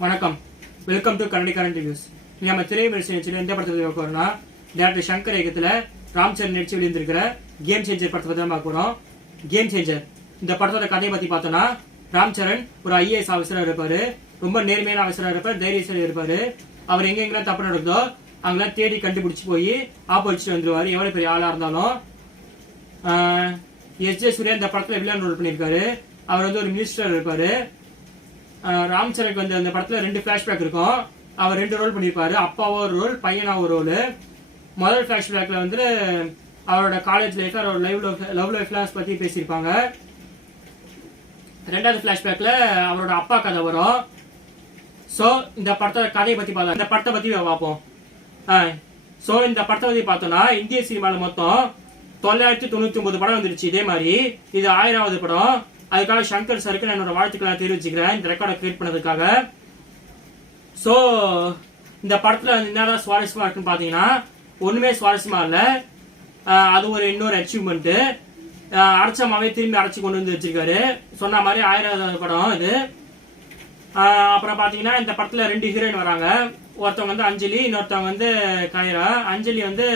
வணக்கம், welcome to current reviews. நம்ம திரைவிமர்சனம் நிகழ்ச்சியில் எந்த படத்தை பார்க்க போறோம்னா, டைரக்டர் சங்கர் இயக்கத்தில் ராம் சரண் நடிச்சு வெளியிருந்திருக்கிற கேம் சேஞ்சர் படத்தை பற்றி தான் பார்க்க போறோம். கேம் சேஞ்சர் இந்த படத்தோட கதையை பத்தி பார்த்தோம்னா, ராம் சரண் ஒரு IAS ஆஃபீஸரா இருப்பாரு. ரொம்ப நேர்மையான ஆஃபீஸரா இருப்பாரு, தைரியசாலி இருப்பாரு. அவர் எங்கெங்கெல்லாம் தப்பு நடக்குதோ அங்கெல்லாம் தேடி கண்டுபிடிச்சு போய் ஆப்போசிட் வந்துருவாரு, எவ்வளவு பெரிய ஆளா இருந்தாலும். S.J. சூர்யா இந்த படத்துல வில்லன் ரோல் பண்ணியிருக்காரு. அவர் வந்து ஒரு மினிஸ்டர் இருப்பாரு. ராம் சரணுக்கு வந்து அந்த படத்துல 2 பிளாஷ்பேக் இருக்கும். அவர் 2 ரோல் பண்ணிருப்பாரு. அப்பாவோ ஒரு ரோல், பையனா ஒரு ரோல். முதல் பிளாஷ்பேக்ல வந்து அவரோட காலேஜ் லைஃப், அவரோட லவ் லைஃப் பத்தி பேசியிருப்பாங்க. ரெண்டாவது பிளாஷ்பேக்ல அவரோட அப்பா கதை வரும். சோ இந்த படத்தோட கதையை பத்தி பார்த்தோம். இந்த படத்தை பத்தி பார்ப்போம். சோ இந்த படத்தை பத்தி பார்த்தோம்னா, இந்திய சினிமால மொத்தம் 999 படம் வந்துருச்சு. இதே மாதிரி இது 1000வது படம். அதுக்காக சங்கர் சருக்கு நான் என்னோட வாழ்த்துக்களை தெரிவிச்சுக்கிறேன், இந்த ரெக்கார்டை கிரியேட் பண்ணதுக்காக. சோ இந்த படத்துல என்னதான் சுவாரஸ்யமா இருக்குன்னு பாத்தீங்கன்னா, ஒண்ணுமே சுவாரஸ்யமா இல்ல. அது ஒரு இன்னொரு அச்சீவ்மெண்ட். அடைச்சமாவே திரும்பி அடைச்சு கொண்டு வந்து வச்சிருக்காரு. சொன்ன மாதிரி 1000வது படம் இது. அப்புறம் பாத்தீங்கன்னா, இந்த படத்துல 2 ஹீரோயின் வராங்க. ஒருத்தவங்க வந்து அஞ்சலி, இன்னொருத்தவங்க வந்து கைரா. அஞ்சலி வந்து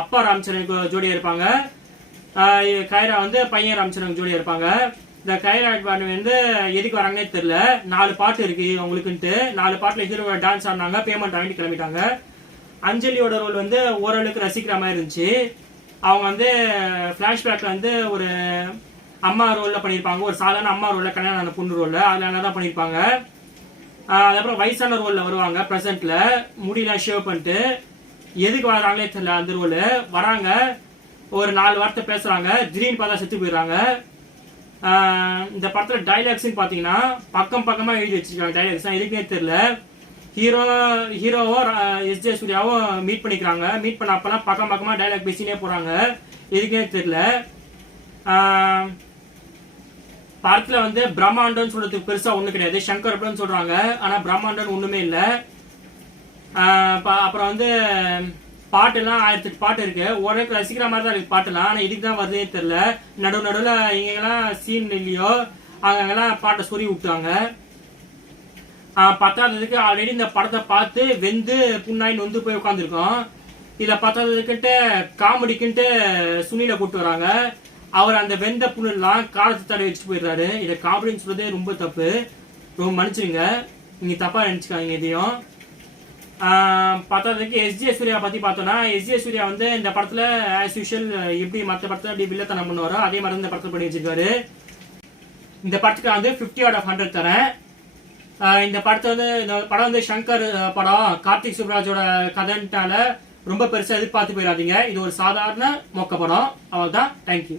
அப்பா ராம்சரனுக்கு ஜோடியா இருப்பாங்க. கைரா வந்து பையன் ராம்சரனுக்கு ஜோடியா இருப்பாங்க. இந்த கைரா வந்து எதுக்கு வராங்கன்னே தெரியல. 4 பாட்டு இருக்கு அவங்களுக்குன்ட்டு. 4 பாட்டுல ஹீரோ டான்ஸ் ஆடினாங்க, பேமெண்ட் வாங்கிட்டு கிளம்பிட்டாங்க. அஞ்சலியோட ரோல் வந்து ஓரளவுக்கு ரசிக்கிற மாதிரி இருந்துச்சு. அவங்க வந்து பிளாஷ்பேக்ல வந்து ஒரு அம்மா ரோல்ல பண்ணிருப்பாங்க, ஒரு சாதாரண அம்மா ரோல்ல, கல்யாணம் ஆன பொண்ணு ரோல்ல, அதுல தான் பண்ணிருப்பாங்க. அதுக்கப்புறம் வயசான ரோல்ல வருவாங்க. பிரசன்ட்ல முடியெல்லாம் ஷேவ் பண்ணிட்டு. எதுக்கு வராங்களே தெரியல. அந்த ரோல் வராங்க, ஒரு 4 வார்த்தை பேசுறாங்க, திடீர்னு பார்த்தா செத்து போயிடுறாங்க. இந்த படத்துல டைலாக்ஸ் பாத்தீங்கன்னா பக்கம் பக்கமா எழுதி வச்சிருக்காங்க. டைலாக்ஸ் எதுக்குன்னே தெரியல. ஹீரோவும் S.J. சூர்யாவும் மீட் பண்ணிக்கிறாங்க. மீட் பண்ண அப்பெல்லாம் பக்கம் பக்கமா டைலாக் பேசினே போறாங்க, எதுக்குன்னே தெரியல. படத்துல வந்து பிரம்மாண்டம் சொல்றதுக்கு பெருசா ஒண்ணு கிடையாது. சங்கர் சொல்றாங்க, ஆனா பிரம்மாண்டம் ஒண்ணுமே இல்ல. அப்புறம் வந்து பாட்டு எல்லாம் 1008 பாட்டு இருக்கு. ஓரளவுக்கு ரசிக்கிற மாதிரி தான் இருக்கு பாட்டுலாம். ஆனா இதுக்கு தான் வருதே தெரியல. நடுவுல இங்கெல்லாம் சீன் இல்லையோ அங்கெல்லாம் பாட்டை சொறி விட்டாங்க. பத்தாததுக்கு ஆல்ரெடி இந்த படத்தை பார்த்து வெந்து புண்ணாயின்னு வந்து போய் உட்காந்துருக்கோம். இதுல பத்தாததுக்கிட்ட காமெடிக்குன்ட்டு சுனில கூட்டு வராங்க. அவர் அந்த வெந்த புண்ணெல்லாம் காலத்தை தடவை வச்சுட்டு போயிடுறாரு. இதை காமெடின்னு சொல்றதே ரொம்ப தப்பு. ரொம்ப மன்னிச்சுங்க, நீங்க தப்பா நினைச்சுக்காங்க எதையும். பார்த்ததுக்கு S.J. சூர்யா பத்தி பார்த்தோம்னா, S.J. சூர்யா வந்து இந்த படத்துல ஆஸ் யூஷுவல் எப்படி மற்ற படத்துல எப்படி வில்லத்தனம் பண்ணுவாரோ அதே மாதிரி இந்த படத்துல பண்ணி வச்சிருக்காரு. இந்த படத்துக்கு வந்து 50 out of 100 தரேன். இந்த படத்தை வந்து இந்த படம் வந்து சங்கர் படம், கார்த்திக் சுப்ராஜோட கதைனால ரொம்ப பெருசா எதிர்பார்த்து போயிடாதீங்க. இது ஒரு சாதாரண மொக்க படம், அவ்வளவுதான். தேங்க்யூ.